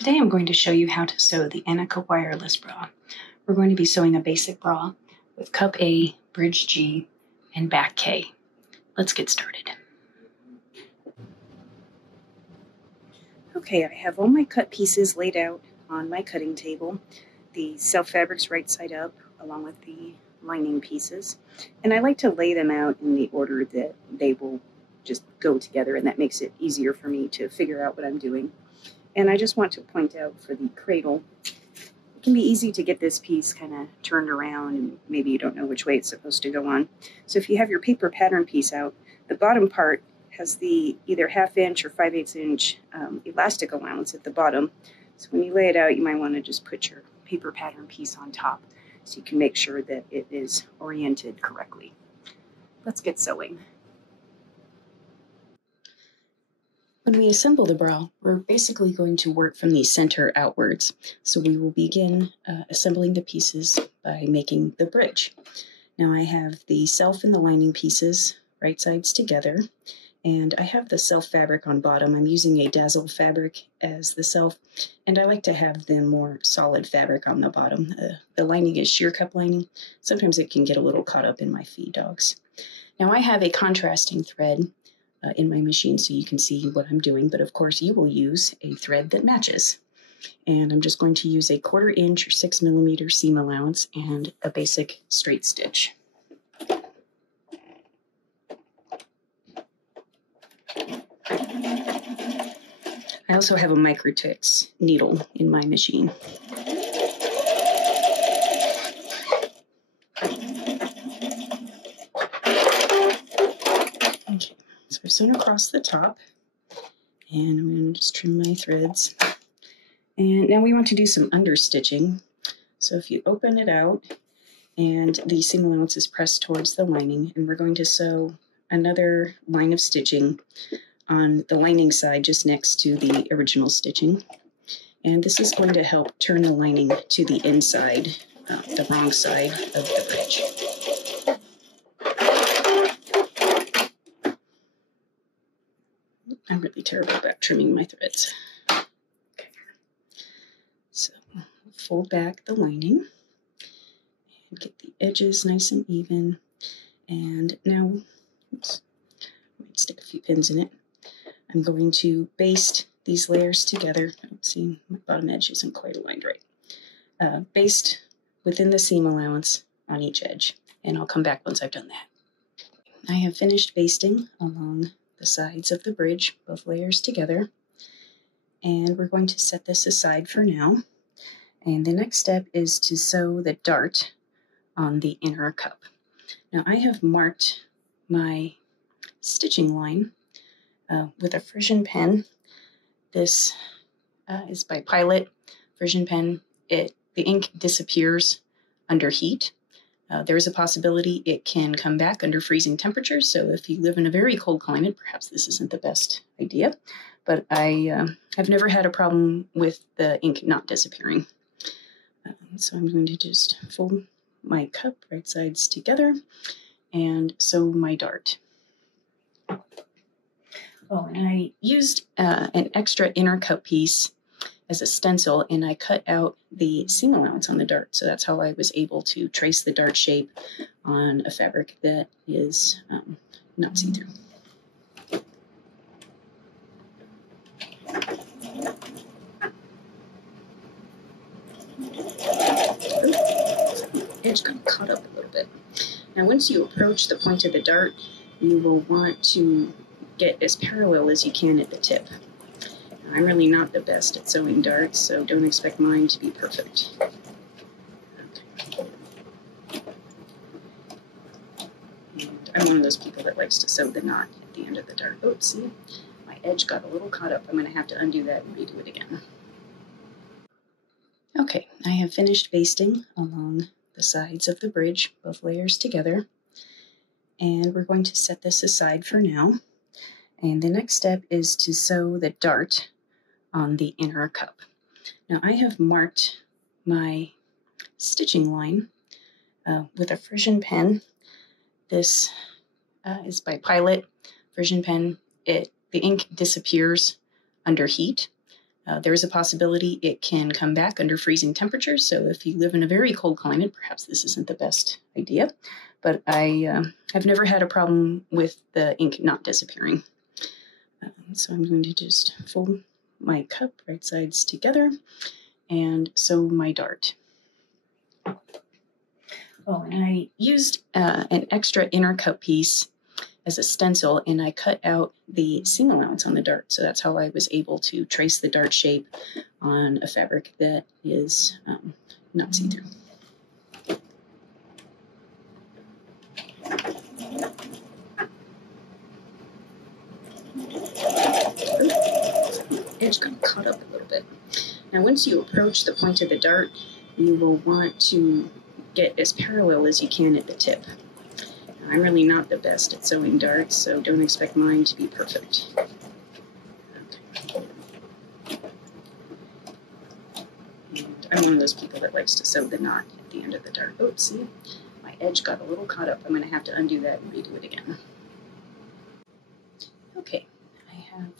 Today I'm going to show you how to sew the Annika Wireless Bra. We're going to be sewing a basic bra with cup A, bridge G, and back K. Let's get started. Okay, I have all my cut pieces laid out on my cutting table. The self fabric's right side up along with the lining pieces. And I like to lay them out in the order that they will just go together, and that makes it easier for me to figure out what I'm doing. And I just want to point out for the cradle, it can be easy to get this piece kind of turned around and maybe you don't know which way it's supposed to go on. So if you have your paper pattern piece out, the bottom part has the either 1/2 inch or 5/8 inch elastic allowance at the bottom. So when you lay it out, you might want to just put your paper pattern piece on top so you can make sure that it is oriented correctly. Let's get sewing. When we assemble the bra, we're basically going to work from the center outwards. So we will begin assembling the pieces by making the bridge. Now I have the self and the lining pieces right sides together, and I have the self fabric on bottom. I'm using a dazzle fabric as the self, and I like to have the more solid fabric on the bottom. The lining is sheer cup lining. Sometimes it can get a little caught up in my feed dogs. Now I have a contrasting thread in my machine so you can see what I'm doing, but of course you will use a thread that matches. And I'm just going to use a 1/4 inch or 6 millimeter seam allowance and a basic straight stitch. I also have a Microtix needle in my machine. Okay. So I've sewn across the top, and I'm going to just trim my threads. And now we want to do some understitching. So if you open it out, and the seam allowance is pressed towards the lining, and we're going to sew another line of stitching on the lining side just next to the original stitching. And this is going to help turn the lining to the inside, the wrong side of the bridge. I'm really terrible about trimming my threads. Okay. So fold back the lining and get the edges nice and even. And now, oops, I might stick a few pins in it. I'm going to baste these layers together. See, my bottom edge isn't quite aligned right. Baste within the seam allowance on each edge, and I'll come back once I've done that. I have finished basting along the sides of the bridge, both layers together, and we're going to set this aside for now. And the next step is to sew the dart on the inner cup. Now I have marked my stitching line with a Frisian pen. This is by Pilot Frisian pen. The ink disappears under heat. There is a possibility it can come back under freezing temperatures, so if you live in a very cold climate, perhaps this isn't the best idea, but I have never had a problem with the ink not disappearing. So I'm going to just fold my cup right sides together and sew my dart. Oh, and I used an extra inner cup piece as a stencil, and I cut out the seam allowance on the dart. So that's how I was able to trace the dart shape on a fabric that is not see-through. Edge got caught up a little bit. Now once you approach the point of the dart, you will want to get as parallel as you can at the tip. I'm really not the best at sewing darts, so don't expect mine to be perfect. Okay. And I'm one of those people that likes to sew the knot at the end of the dart. Oops, see? My edge got a little caught up. I'm going to have to undo that and redo it again. Okay, I have finished basting along the sides of the bridge, both layers together, and we're going to set this aside for now. And the next step is to sew the dart on the inner cup. Now I have marked my stitching line with a Frisian pen. This is by Pilot Frisian pen. The ink disappears under heat. There is a possibility it can come back under freezing temperatures, so if you live in a very cold climate, perhaps this isn't the best idea, but I have never had a problem with the ink not disappearing. So I'm going to just fold my cup right sides together and sew my dart. Oh, and I used an extra inner cup piece as a stencil, and I cut out the seam allowance on the dart. So that's how I was able to trace the dart shape on a fabric that is not see-through. Edge got caught up a little bit. Now once you approach the point of the dart, you will want to get as parallel as you can at the tip. Now, I'm really not the best at sewing darts, so don't expect mine to be perfect. Okay. And I'm one of those people that likes to sew the knot at the end of the dart. Oops, see? My edge got a little caught up. I'm going to have to undo that and redo it again. Okay, I have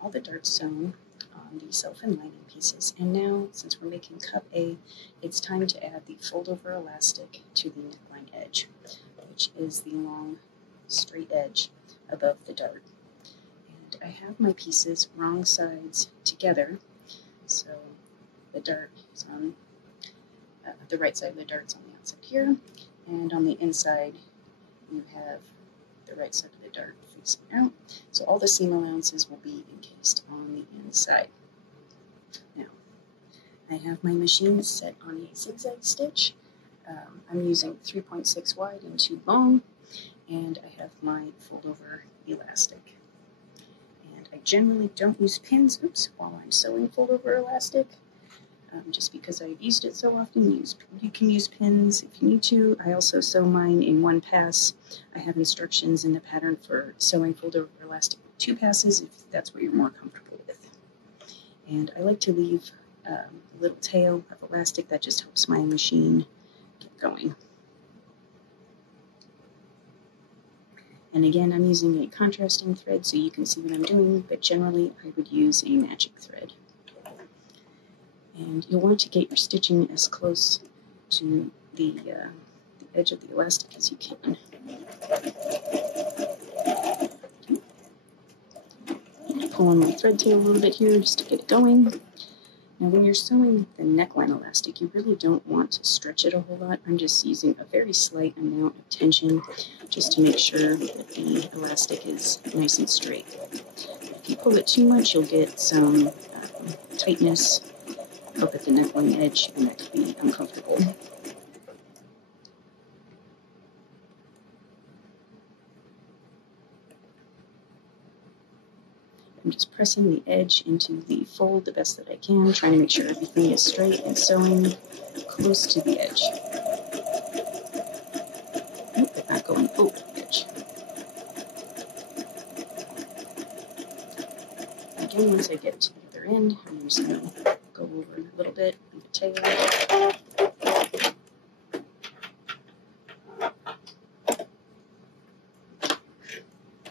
all the darts sewn on the self-and lining pieces, and now since we're making cup A, it's time to add the fold-over elastic to the neckline edge, which is the long straight edge above the dart. And I have my pieces wrong sides together, so the dart is on the right side of the dart's on the outside here, and on the inside you have the right side of the dart facing out. So all the seam allowances will be encased on the inside. Now, I have my machine set on a zigzag stitch. I'm using 3.6 wide and 2 long, and I have my fold-over elastic. And I generally don't use pins, while I'm sewing fold-over elastic, just because I've used it so often. You can use pins if you need to. I also sew mine in 1 pass. I have instructions in the pattern for sewing fold-over elastic with 2 passes if that's what you're more comfortable with. And I like to leave a little tail of elastic that just helps my machine get going. And again, I'm using a contrasting thread so you can see what I'm doing, but generally I would use a matching thread. And you'll want to get your stitching as close to the edge of the elastic as you can. Pull on my thread tail a little bit here just to get it going. Now when you're sewing the neckline elastic, you really don't want to stretch it a whole lot. I'm just using a very slight amount of tension just to make sure that the elastic is nice and straight. If you pull it too much, you'll get some tightness up at the neckline edge, and that could be uncomfortable. I'm just pressing the edge into the fold the best that I can, trying to make sure everything is straight and sewing close to the edge. But not going over the edge. Again, once I get to the other end, I'm just going to go over a little bit with the tail.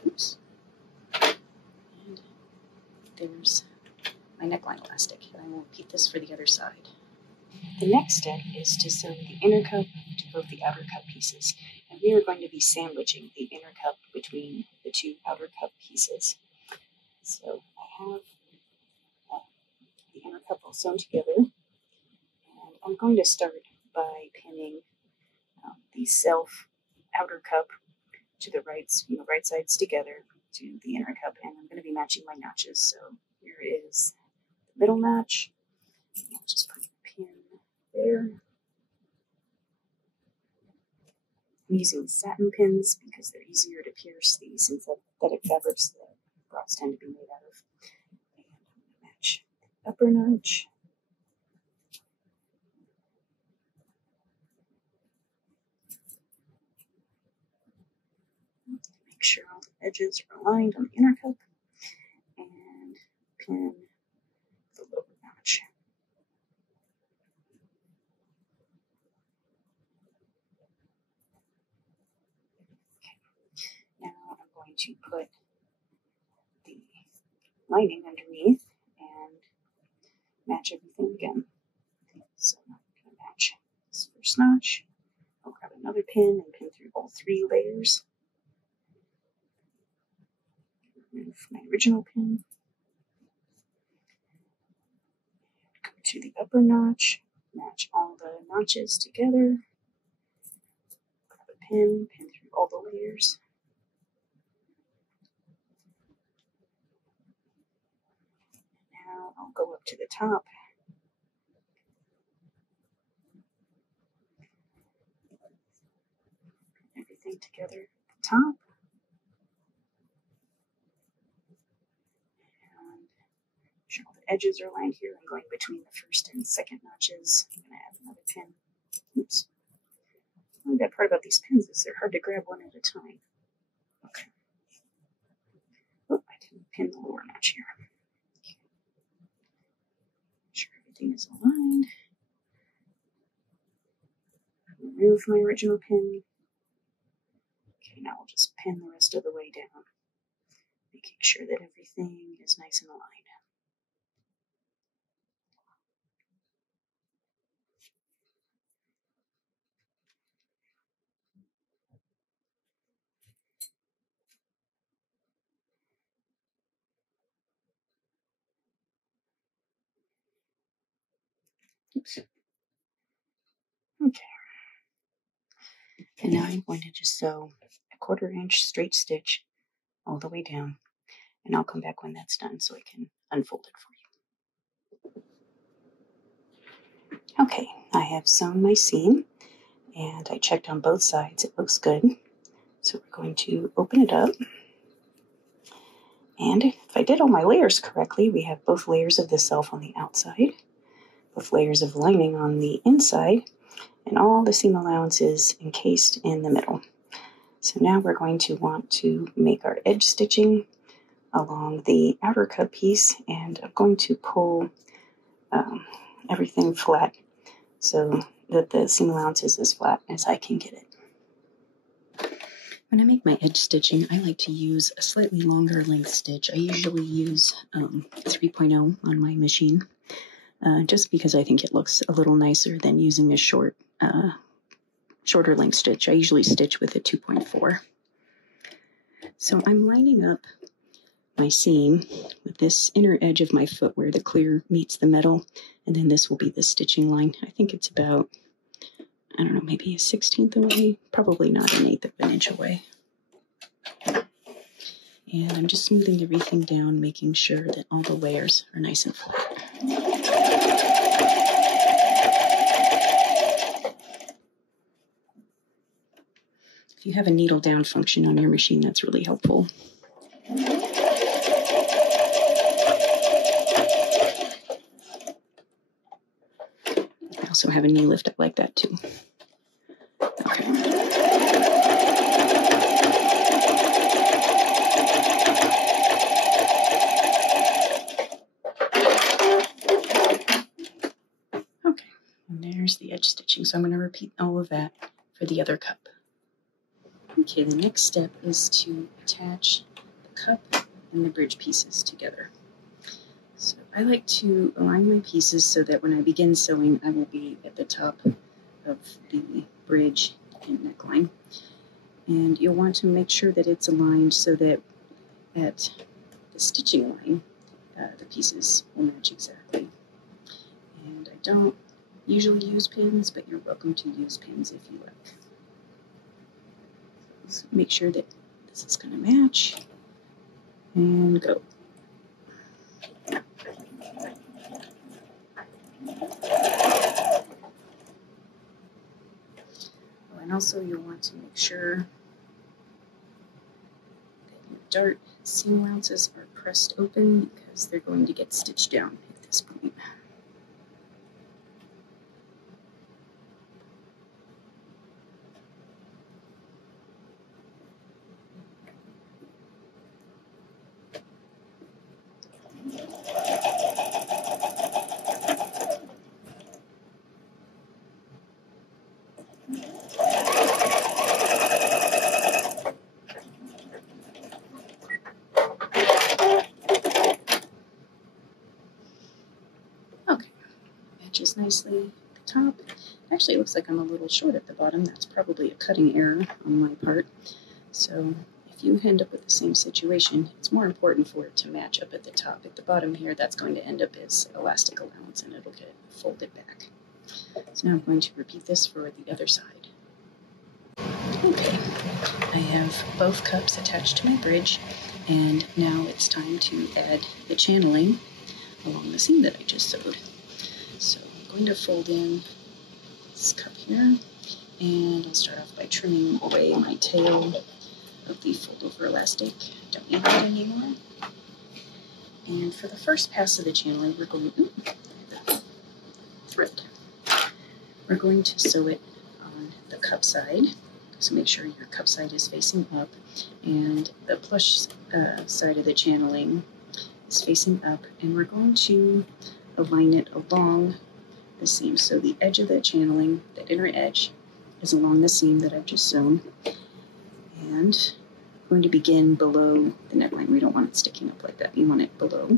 Oops. And there's my neckline elastic. I will repeat this for the other side. The next step is to sew the inner cup to both the outer cup pieces. And we are going to be sandwiching the inner cup between the 2 outer cup pieces. So I have the inner cup all sewn together, and I'm going to start by pinning the self outer cup to the right sides together to the inner cup, and I'm going to be matching my notches. So here is the middle notch. I'll just put a pin there. I'm using satin pins because they're easier to pierce the synthetic fabrics that bras tend to be made out of. And I'm going to match the upper notch. Make sure all the edges are aligned on the inner cup, and pin the lower notch. Okay. Now I'm going to put the lining underneath and everything again. So I'm going to match this first notch. I'll grab another pin and pin through all 3 layers. Remove my original pin. Go to the upper notch, match all the notches together. Grab a pin, pin through all the layers. Now I'll go up to the top. Everything together at the top. And make sure all the edges are lined here. I'm going between the first and second notches. I'm going to add another pin. Oops. The bad part about these pins is they're hard to grab one at a time. Okay. Oh, I didn't pin the lower notch here. Okay. Make sure everything is aligned. Remove my original pin. Okay, now we'll just pin the rest of the way down, making sure that everything is nice and aligned. Oops. Okay. And now I'm going to just sew a 1/4 inch straight stitch all the way down, and I'll come back when that's done so I can unfold it for you. Okay, I have sewn my seam, and I checked on both sides. It looks good. So we're going to open it up. And if I did all my layers correctly, we have both layers of the self on the outside, both layers of lining on the inside, and all the seam allowances encased in the middle. So now we're going to want to make our edge stitching along the outer cut piece, and I'm going to pull everything flat so that the seam allowance is as flat as I can get it. When I make my edge stitching, I like to use a slightly longer length stitch. I usually use 3.0 on my machine, just because I think it looks a little nicer than using a shorter length stitch. I usually stitch with a 2.4. So I'm lining up my seam with this inner edge of my foot where the clear meets the metal, and then this will be the stitching line. I think it's about, I don't know, maybe a 1/16 away, probably not an 1/8 of an inch away. And I'm just smoothing everything down, making sure that all the layers are nice and flat. If you have a needle down function on your machine, that's really helpful. I also have a knee lift up like that too. Okay. Okay, and there's the edge stitching. So I'm going to repeat all of that for the other cup. Okay, the next step is to attach the cup and the bridge pieces together. So I like to align my pieces so that when I begin sewing, I will be at the top of the bridge and neckline. And you'll want to make sure that it's aligned so that at the stitching line, the pieces will match exactly. And I don't usually use pins, but you're welcome to use pins if you like. So make sure that this is going to match, and go. Oh, and also you'll want to make sure that your dart seam allowances are pressed open because they're going to get stitched down at this point. edges nicely at the top. Actually, it looks like I'm a little short at the bottom. That's probably a cutting error on my part. So if you end up with the same situation, it's more important for it to match up at the top. At the bottom here, that's going to end up as elastic allowance, and it'll get folded back. So now I'm going to repeat this for the other side. Okay, I have both cups attached to my bridge, and now it's time to add the channeling along the seam that I just sewed. So I'm going to fold in this cup here, and I'll start off by trimming away my tail of the fold-over elastic. Don't need that anymore. And for the first pass of the channeling, we're going to thread. We're going to sew it on the cup side. So make sure your cup side is facing up, and the plush side of the channeling is facing up, and we're going to align it along the seam. So the edge of the channeling, that inner edge, is along the seam that I've just sewn, and I'm going to begin below the neckline. We don't want it sticking up like that. You want it below.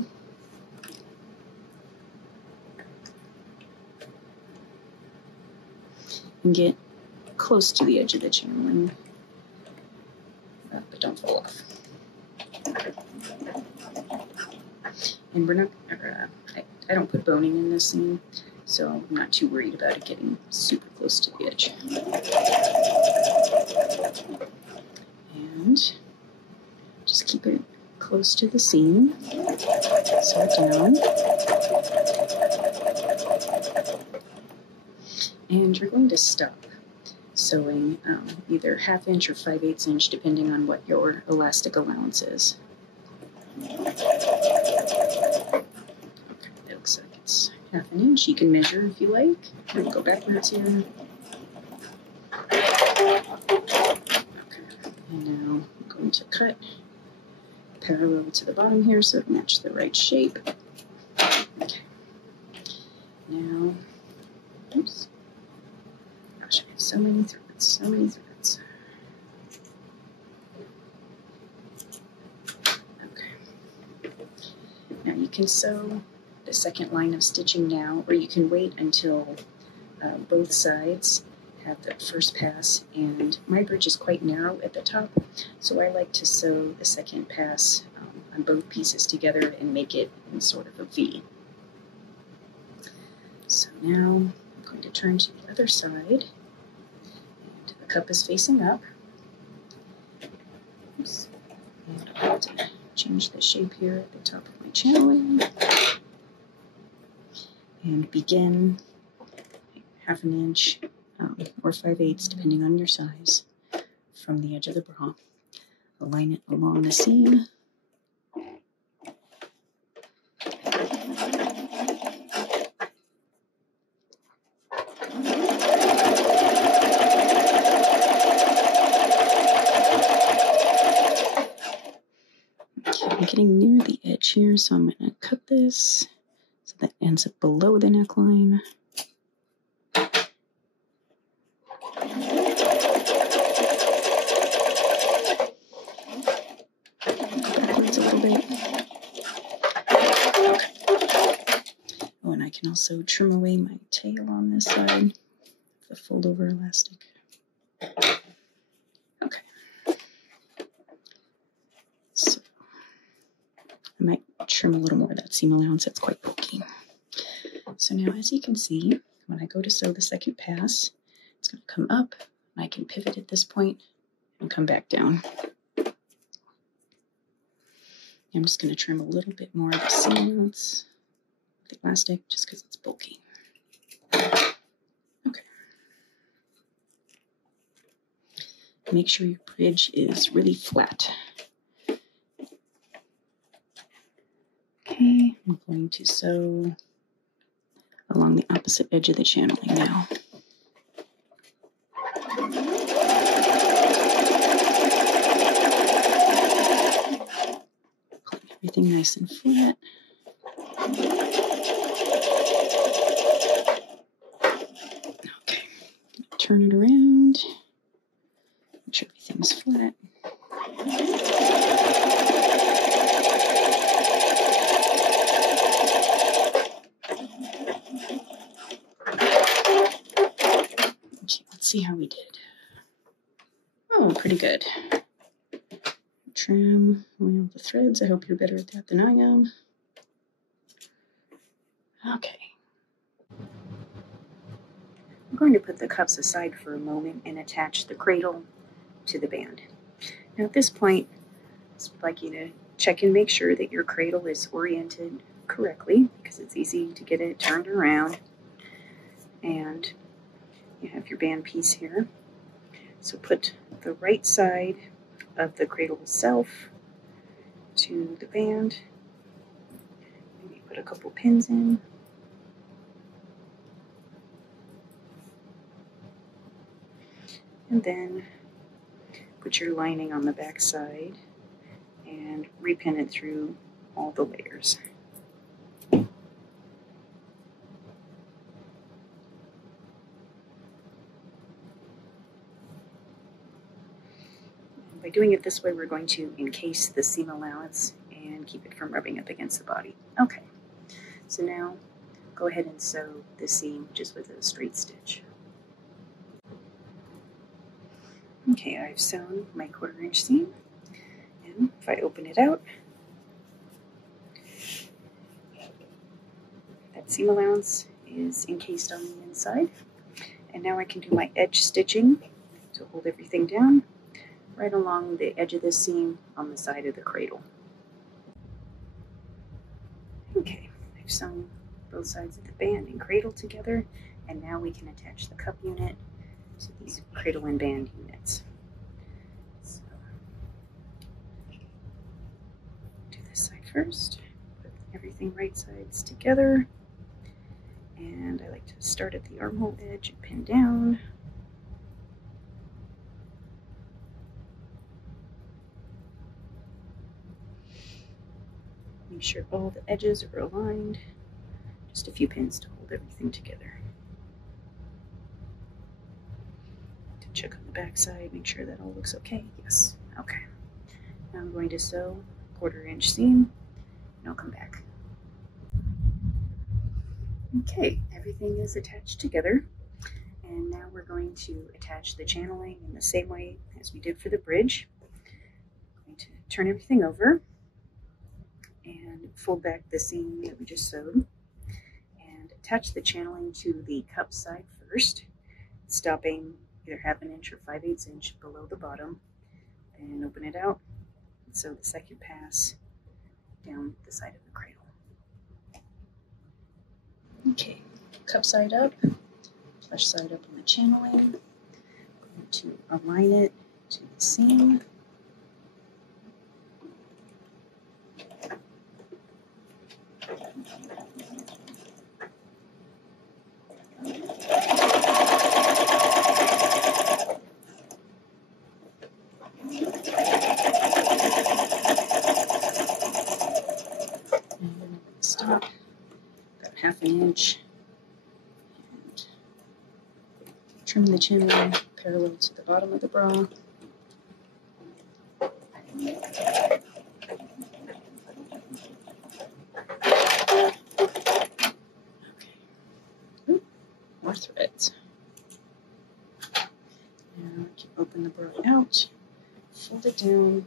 And get close to the edge of the channeling, but don't fall off. And we're not, I don't put boning in this seam, so I'm not too worried about it getting super close to the edge. And just keep it close to the seam, sew it down. And you're going to stop sewing either 1/2 inch or 5/8 inch, depending on what your elastic allowance is. Okay, it looks like it's 1/2 inch. You can measure if you like. I'm going to go backwards here. Okay, and now I'm going to cut parallel to the bottom here so it matches the right shape. Okay, now, oops. Gosh, I have so many threads, so many threads. Okay. Now you can sew the second line of stitching now, or you can wait until both sides have the first pass. And my bridge is quite narrow at the top, so I like to sew the second pass on both pieces together and make it in sort of a V. So now I'm going to turn to the other side, and the cup is facing up. Oops. And I have to change the shape here at the top of my channeling, and begin 1/2 inch or 5/8 depending on your size from the edge of the bra. Align it along the seam. I'm getting near the edge here, so I'm going to cut this so that ends up below the neckline. Backwards a little bit. Okay. Oh, and I can also trim away my tail on this side, the fold over elastic. Okay. So I might trim a little more of that seam allowance, that's quite pokey. So now, as you can see, when I go to sew the second pass, it's going to come up, and I can pivot at this point and come back down. I'm just going to trim a little bit more of the seam allowance with the elastic, just because it's bulky. Okay. Make sure your bridge is really flat. Okay, I'm going to sew along the opposite edge of the channeling now. Pulling everything nice and flat. Okay, turn it around. Make sure everything's flat. see how we did. Oh, pretty good. Trim away all the threads. I hope you're better at that than I am. Okay. I'm going to put the cups aside for a moment and attach the cradle to the band. Now at this point, I'd like you to check and make sure that your cradle is oriented correctly, because it's easy to get it turned around. And you have your band piece here. So put the right side of the cradle itself to the band. Maybe put a couple pins in. And then put your lining on the back side and repin it through all the layers. By doing it this way, we're going to encase the seam allowance and keep it from rubbing up against the body. Okay, so now go ahead and sew the seam just with a straight stitch. Okay, I've sewn my 1/4 inch seam, and if I open it out, that seam allowance is encased on the inside. And now I can do my edge stitching to hold everything down right along the edge of the seam on the side of the cradle. Okay, I've sewn both sides of the band and cradle together, and now we can attach the cup unit to these cradle and band units. So, do this side first, put everything right sides together, and I like to start at the armhole edge and pin down. Make sure all the edges are aligned. Just a few pins to hold everything together. To check on the back side, make sure that all looks okay. Yes, okay. Now I'm going to sew 1/4 inch seam, and I'll come back. Okay, everything is attached together, and now we're going to attach the channeling in the same way as we did for the bridge. I'm going to turn everything over and fold back the seam that we just sewed, and attach the channeling to the cup side first, stopping either 1/2 inch or 5/8 inch below the bottom, and open it out and sew the second pass down the side of the cradle. Okay, cup side up, flush side up on the channeling. I'm going to align it to the seam. And stop about 1/2 inch, and trim the channeling parallel to the bottom of the bra. Okay. More threads. Now I can open the bra out, fold it down,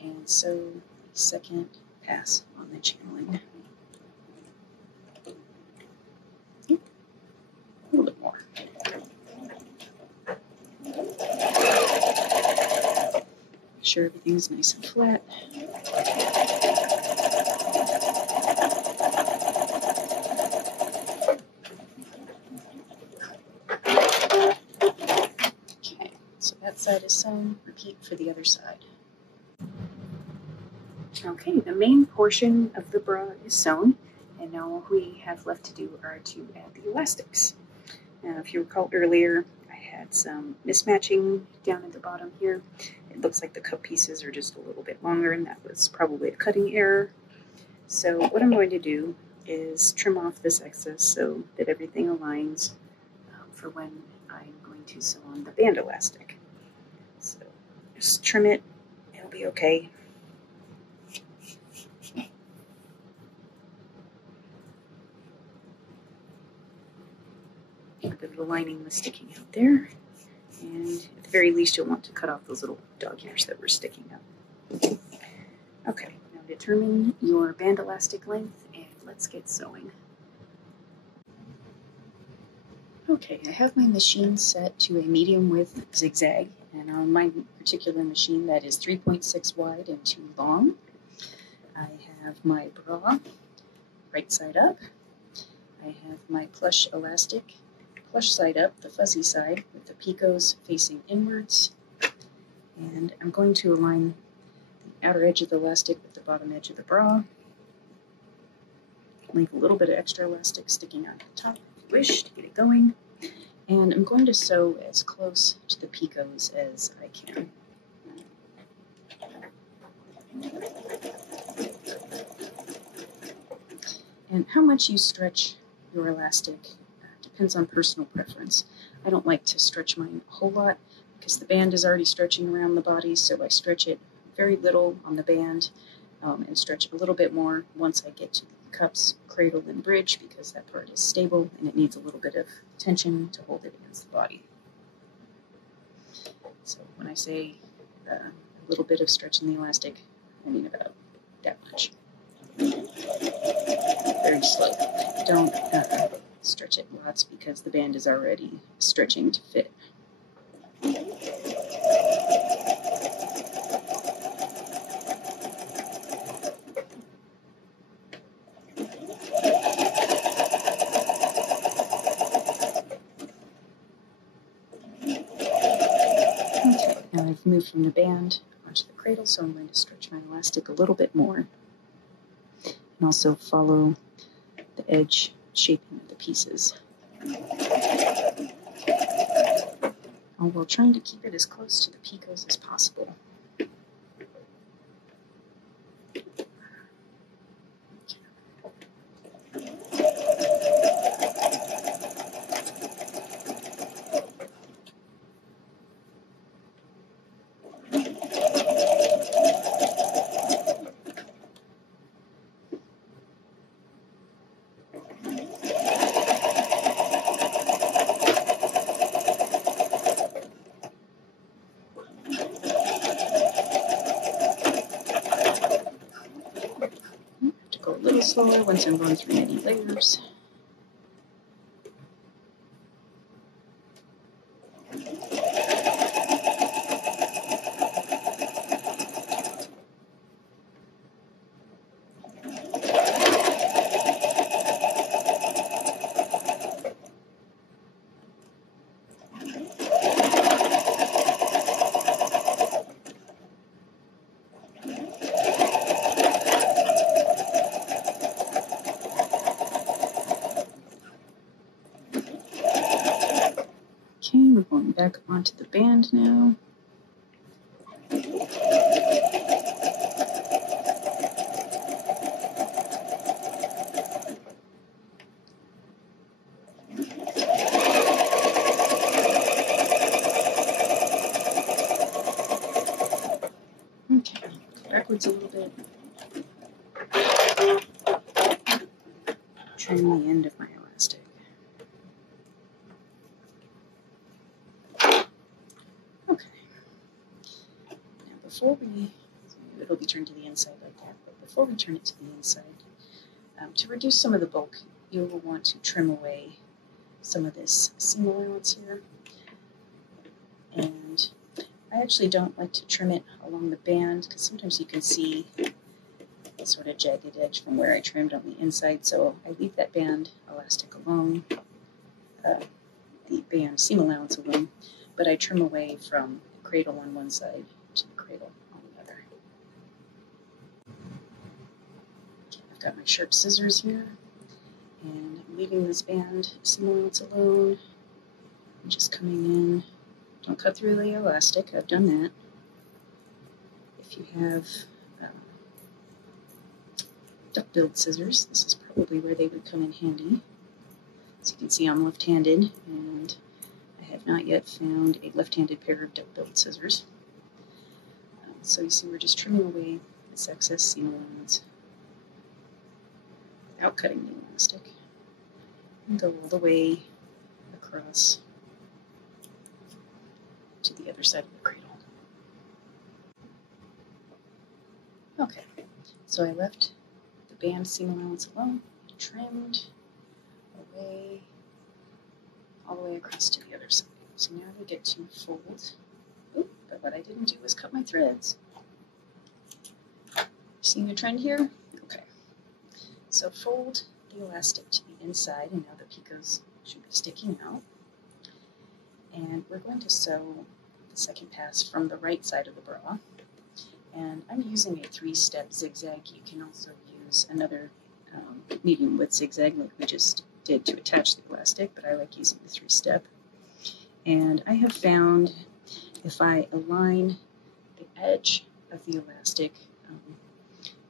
and sew the second pass on the channeling. A little bit more. Make sure everything's nice and flat. Okay, so that side is sewn. Repeat for the other side. Okay, the main portion of the bra is sewn, and now all we have left to do are to add the elastics. Now, if you recall earlier, I had some mismatching down at the bottom here. It looks like the cup pieces are just a little bit longer, and that was probably a cutting error. So what I'm going to do is trim off this excess so that everything aligns for when I'm going to sew on the band elastic. So just trim it, it'll be okay. A bit of the lining was sticking out there. And at the very least, you'll want to cut off those little dog ears that were sticking up. Okay, now determine your band elastic length and let's get sewing. Okay, I have my machine set to a medium width zigzag, and on my particular machine that is 3.6 wide and 2 long. I have my bra right side up. I have my plush elastic plush side up, the fuzzy side, with the picots facing inwards. And I'm going to align the outer edge of the elastic with the bottom edge of the bra. Leave a little bit of extra elastic sticking out the top if you wish to get it going. And I'm going to sew as close to the picots as I can. And how much you stretch your elastic depends on personal preference. I don't like to stretch mine a whole lot because the band is already stretching around the body, so I stretch it very little on the band and stretch a little bit more once I get to the cups, cradle, and bridge because that part is stable and it needs a little bit of tension to hold it against the body. So when I say a little bit of stretching the elastic, I mean about that much. Very slow. Don't stretch it lots because the band is already stretching to fit. Okay, now I've moved from the band onto the cradle, so I'm going to stretch my elastic a little bit more and also follow the edge shaping of the pieces. All while trying to keep it as close to the picots as possible. A little slower once I'm going through many layers. Okay, we're going back onto the band now. Okay, backwards a little bit. Trim the end of my elastic. Okay. Now before it'll be turned to the inside like that, but before we turn it to the inside, to reduce some of the bulk, you'll want to trim away some of this seam allowance here. And I actually don't like to trim it along the band because sometimes you can see a sort of jagged edge from where I trimmed on the inside, so I leave that band elastic alone, the band seam allowance alone, but I trim away from the cradle on one side to the cradle on the other. Okay, I've got my sharp scissors here, and I'm leaving this band seam allowance alone. I'm just coming in. Don't cut through the elastic, I've done that. If you have duck-billed scissors, this is probably where they would come in handy. As you can see, I'm left-handed, and I have not yet found a left-handed pair of duck-billed scissors. So you see we're just trimming away this excess seam allowance without cutting the elastic, and go all the way across to the other side of the cradle. Okay, so I left the band seam allowance alone, trimmed away, all the way across to the other side. So now we get to fold. Oop, but what I didn't do was cut my threads. Seeing a trend here? Okay. So fold the elastic to the inside, and now the picots should be sticking out. And we're going to sew the second pass from the right side of the bra. And I'm using a 3-step zigzag. You can also use another medium width zigzag like we just did to attach the elastic, but I like using the 3-step. And I have found if I align the edge of the elastic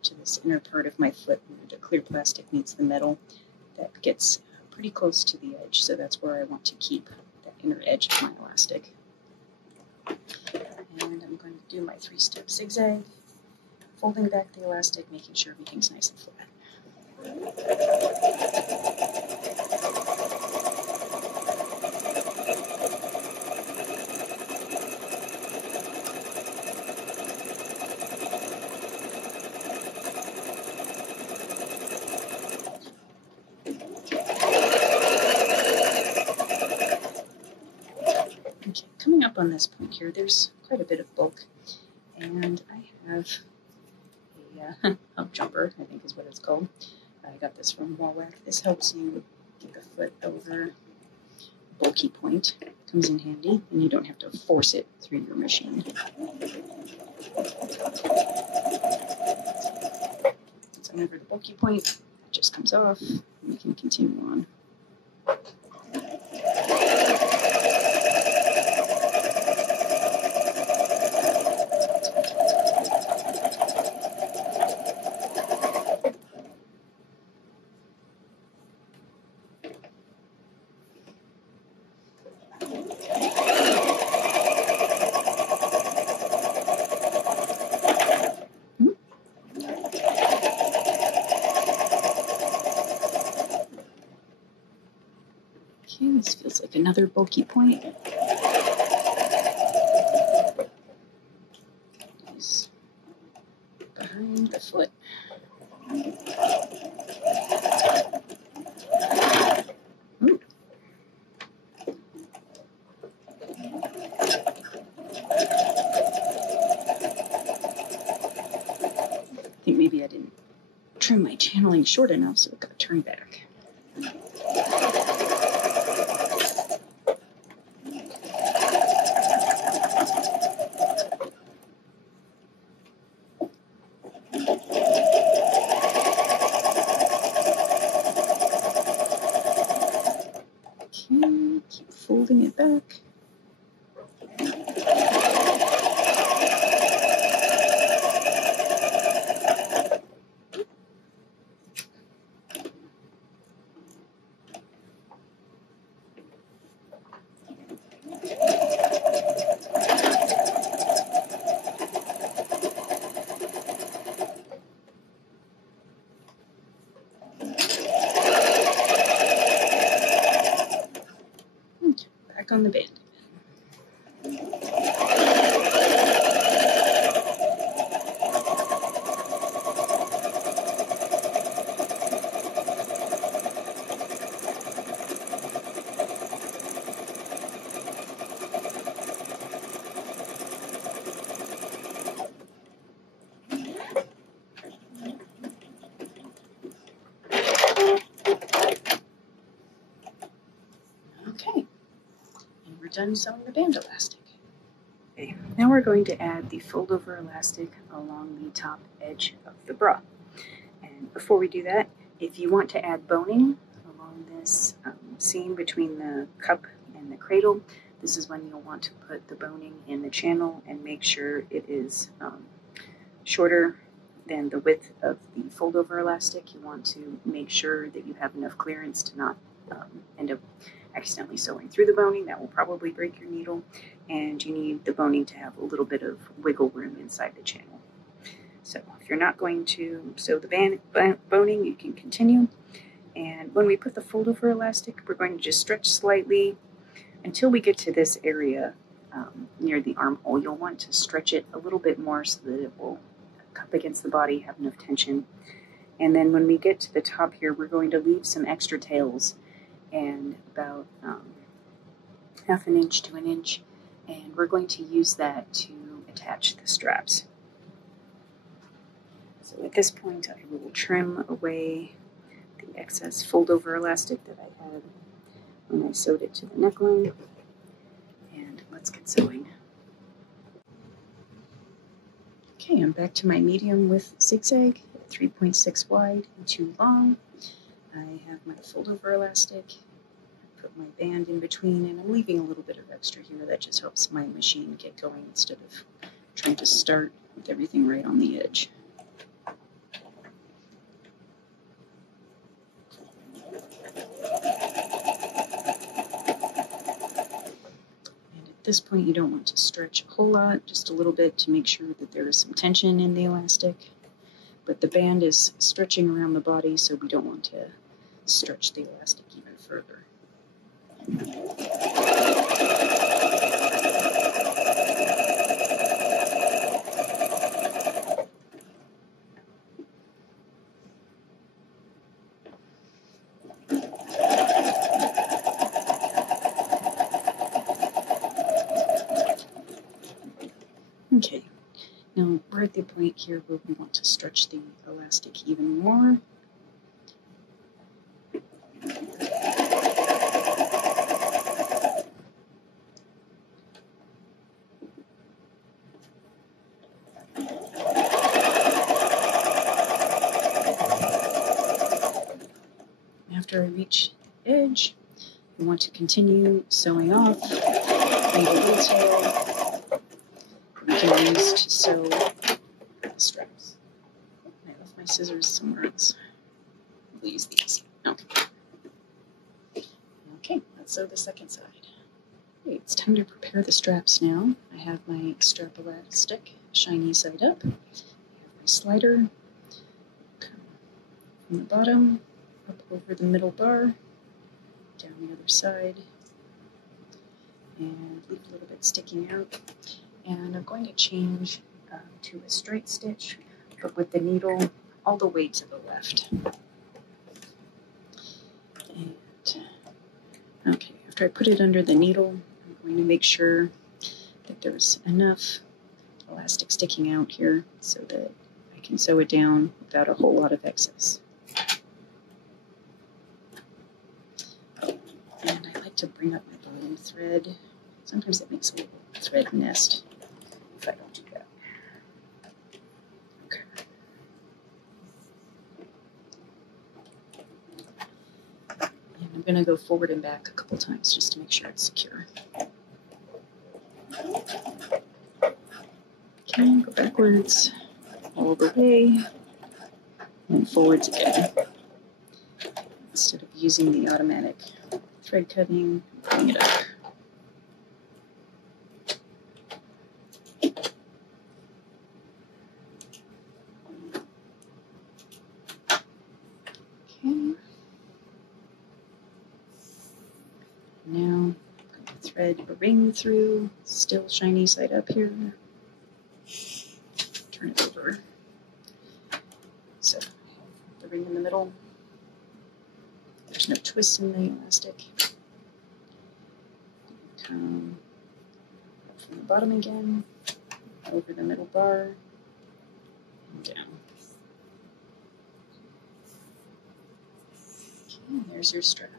to this inner part of my foot, where the clear plastic meets the metal, that gets pretty close to the edge, so that's where I want to keep that inner edge of my elastic. And I'm going to do my 3-step zigzag, folding back the elastic, making sure everything's nice and flat. Okay, coming up on this point here, there's quite a bit of bulk, and I have a hub jumper, I think is what it's called. I got this from Walwack. This helps you get the foot over a bulky point. It comes in handy, and you don't have to force it through your machine. Once I'm over the bulky point, it just comes off, and we can continue on. Okay, this feels like another bulky point. It's behind the foot. Ooh. I think maybe I didn't trim my channeling short enough, so it got turned back. Okay, keep folding it back. Back on the band. Okay, and we're done sewing the band elastic. Okay, now we're going to add the fold over elastic along the top edge of the bra. And before we do that, if you want to add boning along this seam between the cup and the cradle, this is when you'll want to put the boning in the channel and make sure it is shorter than the width of the fold over elastic. You want to make sure that you have enough clearance to not end up accidentally sewing through the boning. That will probably break your needle, and you need the boning to have a little bit of wiggle room inside the channel. So if you're not going to sew the boning, you can continue. And when we put the fold over elastic, we're going to just stretch slightly until we get to this area near the armhole, you'll want to stretch it a little bit more so that it will cup against the body, have enough tension. And then when we get to the top here, we're going to leave some extra tails, and about half an inch to an inch, and we're going to use that to attach the straps. So at this point, I will trim away the excess fold-over elastic that I had when I sewed it to the neckline, and let's get sewing. Okay, I'm back to my medium width zigzag, 3.6 wide and 2 long. I have my fold-over elastic, put my band in between, and I'm leaving a little bit of extra here. That just helps my machine get going instead of trying to start with everything right on the edge. At this point, you don't want to stretch a whole lot, just a little bit to make sure that there is some tension in the elastic. But the band is stretching around the body, so we don't want to stretch the elastic even further. Okay, now we're at the point here where we want to stretch the elastic even more. After I reach the edge, we want to continue sewing off, leave a little tail. We can use to sew the straps. I left my scissors somewhere else. We'll use these. Okay, let's sew the second side. Okay, it's time to prepare the straps now. I have my strap elastic, shiny side up. I have my slider, come from the bottom, up over the middle bar, down the other side, and leave a little bit sticking out. And I'm going to change to a straight stitch, but with the needle all the way to the left. And, okay, after I put it under the needle, I'm going to make sure that there's enough elastic sticking out here so that I can sew it down without a whole lot of excess. And I like to bring up my bottom thread. Sometimes it makes a little thread nest if I don't do that. Okay. And I'm going to go forward and back a couple times just to make sure it's secure. Okay, go backwards, all the way, and forwards again. Instead of using the automatic thread cutting, bring it up. Now, thread a ring through, still shiny side up here. Turn it over. So, the ring in the middle. There's no twist in the elastic. Come up from the bottom again, over the middle bar, and down. Okay, there's your strap.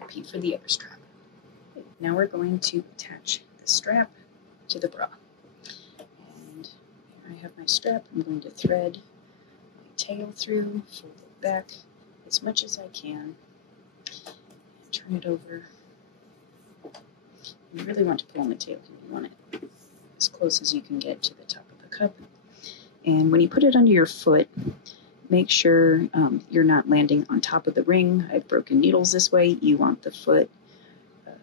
Repeat for the other strap. Okay, now we're going to attach the strap to the bra. And here I have my strap. I'm going to thread my tail through, fold it back as much as I can, and turn it over. You really want to pull on the tail here. You want it as close as you can get to the top of the cup. And when you put it under your foot, make sure you're not landing on top of the ring. I've broken needles this way. You want the foot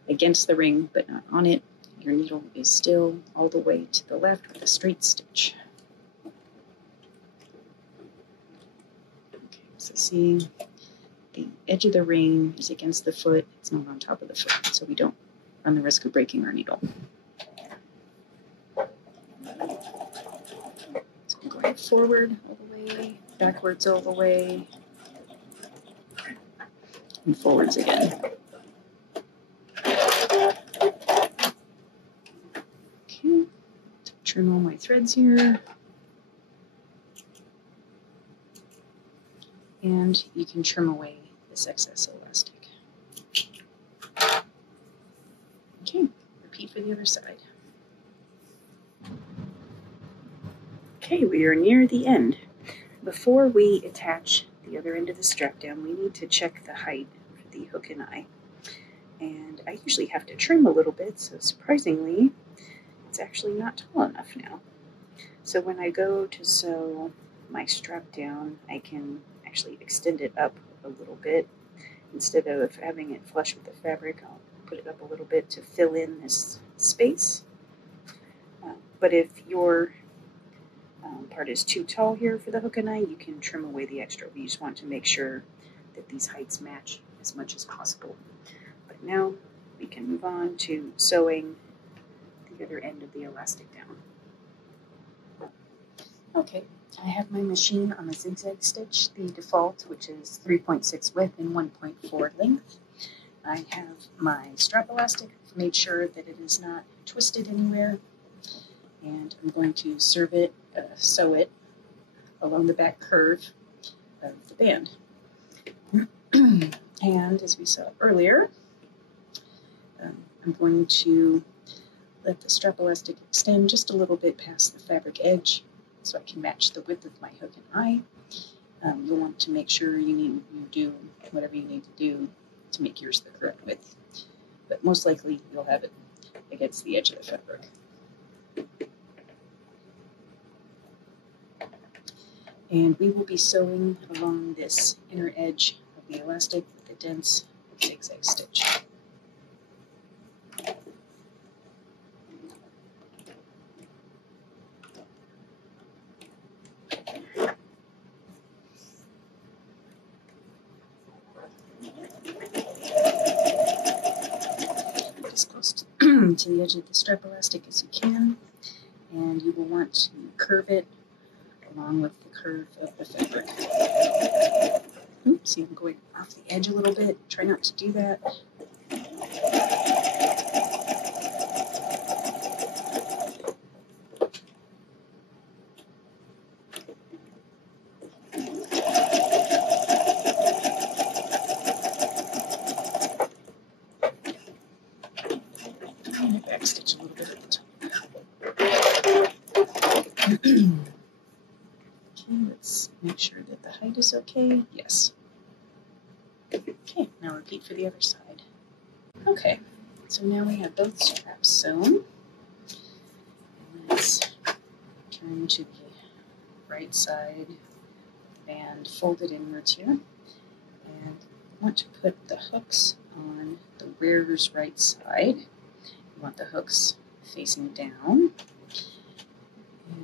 against the ring, but not on it. Your needle is still all the way to the left with a straight stitch. Okay, so see, the edge of the ring is against the foot. It's not on top of the foot, so we don't run the risk of breaking our needle. So I'm going forward all the way, backwards all the way, and forwards again. Okay, trim all my threads here. And you can trim away this excess elastic. Okay, repeat for the other side. Okay, we are near the end. Before we attach the other end of the strap down, we need to check the height for the hook and eye. And I usually have to trim a little bit, so surprisingly, it's actually not tall enough now. So when I go to sew my strap down, I can actually extend it up a little bit. Instead of having it flush with the fabric, I'll put it up a little bit to fill in this space. But if your part is too tall here for the hook and eye, you can trim away the extra. We just want to make sure that these heights match as much as possible. But now we can move on to sewing the other end of the elastic down. Okay, I have my machine on a zigzag stitch, the default, which is 3.6 width and 1.4 length. I have my strap elastic, made sure that it is not twisted anywhere, and I'm going to sew it along the back curve of the band. And as we saw earlier, I'm going to let the strap elastic extend just a little bit past the fabric edge so I can match the width of my hook and eye. You'll want to make sure you do whatever you need to do to make yours the correct width. But most likely you'll have it against the edge of the fabric. And we will be sewing along this inner edge of the elastic with a dense zigzag stitch. As close to the edge of the strap elastic as you can, and you will want to curve it along with the curve of the fabric. Oops, see, I'm going off the edge a little bit. Try not to do that. I'm going to backstitch a little bit at the top. Okay, let's make sure that the height is okay. Yes. Okay, now repeat for the other side. Okay, so now we have both straps sewn. Let's turn to the right side and fold it inwards here. And I want to put the hooks on the wearer's right side. You want the hooks facing down.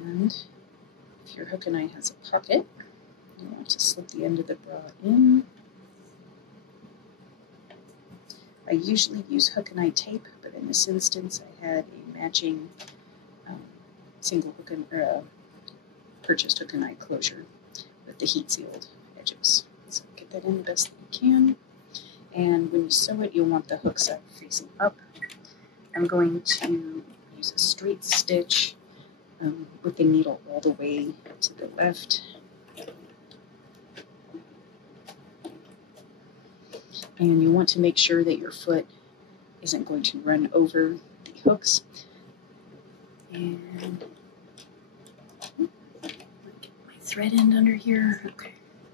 And if your hook and eye has a pocket, you want to slip the end of the bra in. I usually use hook and eye tape, but in this instance I had a matching single hook and purchased hook and eye closure with the heat sealed edges. So get that in the best that you can. And when you sew it, you'll want the hook side facing up. I'm going to use a straight stitch with the needle all the way to the left. And you want to make sure that your foot isn't going to run over the hooks. And get my thread end under here. Okay.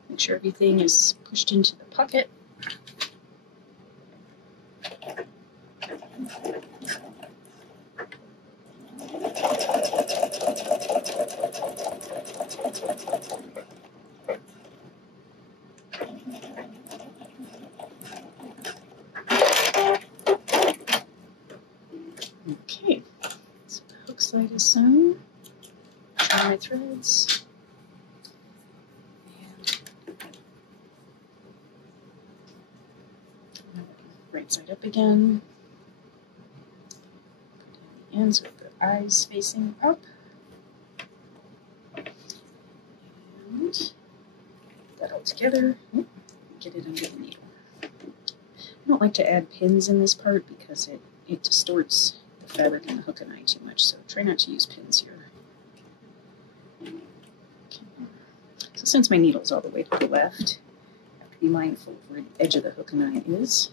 Make sure everything is pushed into the pocket. Okay, so the hook side is sewn. Trim my threads. right side up again. Put in the ends with the eyes facing up. And put that all together. Get it under the needle. I don't like to add pins in this part because it distorts the fabric and the hook and eye too much, so try not to use pins here. Okay. So since my needle's all the way to the left, I have to be mindful of where the edge of the hook and eye is.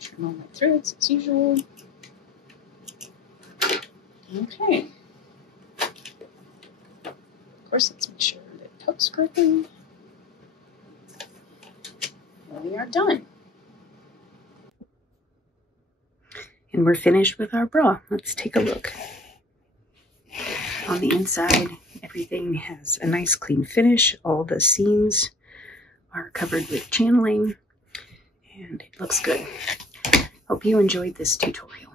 Trim all my threads as usual. Okay. Of course, let's make sure that it tucks correctly. And we are done. And we're finished with our bra. Let's take a look. On the inside, everything has a nice clean finish. All the seams are covered with channeling, and it looks good. Hope you enjoyed this tutorial.